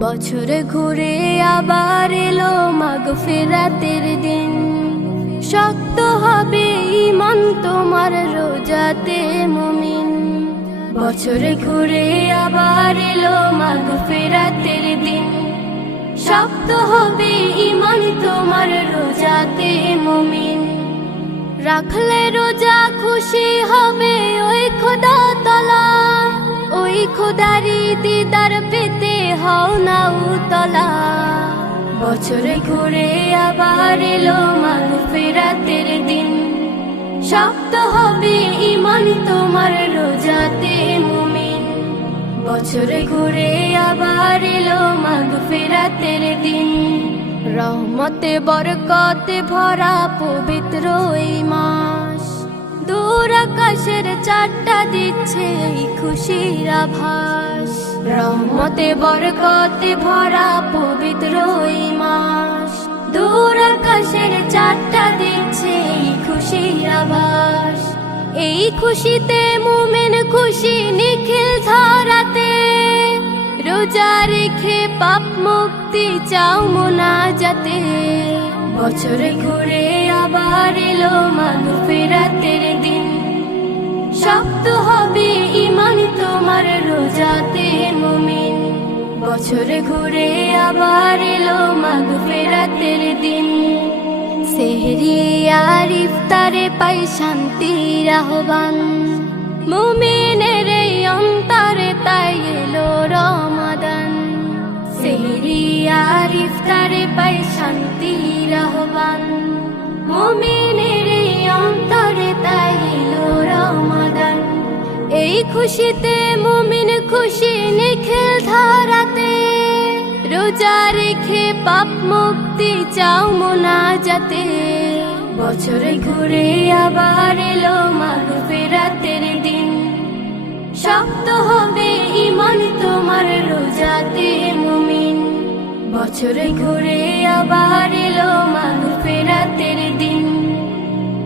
বছরে ঘুরে আবার এলো মাগফিরাতের দিন। শক্ত হবে ঈমান তোমার রোজাতে মুমিন। বছরে ঘুরে আবার এলো মাগফিরাতের দিন। শক্ত হবে ঈমান তোমার রোজাতে মুমিন। রাখলে রোজা খুশি হবে ওই খোদা তাআলা। ওই খোদারি দিদার পেতে হও না উতলা। বছরে ঘুরে আবার এলো মাগফিরাতের দিন। শক্ত হবে ঈমান তোমার রোজাতে মুমিন। বছরে ঘুরে আবার এলো মাগফিরাতের দিন। রহমতে বরকতে ভরা পবিত্র এই মাস। দূর আকাশের চারটা দিচ্ছে এই খুশির আভাস। রহমতে বরকতে ভরা পবিত্র এই মাস। দূর আকাশের চারটা দিচ্ছে এই খুশির আভাস। এই খুশিতে মুমিন খুশি নিখিল ধরাতে। রোজা রেখে পাপ মুক্তি চাও মোনাজাতে। বছরে ঘুরে আবার এলো মাগফিরাতের দিন। শক্ত হবে ঈমান তোমার রোজাতে মুমিন। বছরে ঘুরে আবার এলো মাগফিরাতের দিন। সেহরি আর ইফতারে পাই শান্তির আহ্বান। মুমিনের এই অন্তরে তাই এলো রমাদান। সেহরি আর ইফতারে পাই শান্তির আহ্বান। মুমিনের এই অন্তরে তাই এলো রমাদান। এই খুশিতে মুমিন খুশি নিখিল ধরাতে। রোজা রেখে পাপ মুক্তি চাও মোনাজাতে। বছরে ঘুরে আবার এলো মাগফিরাতের দিন। শক্ত হবে ঈমান তোমার রোজাতে মুমিন। বছরে ঘুরে আবার এলো মাগফিরাতের দিন।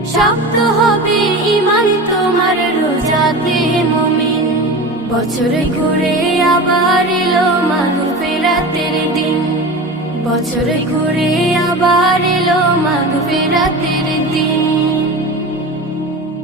শক্ত হবে ঈমান তোমার রোজাতে মুমিন। বছরে ঘুরে আবার এলো মাগফিরাতের দিন। বছরে ঘুরে আবার এলো মাগফিরাতের দিন।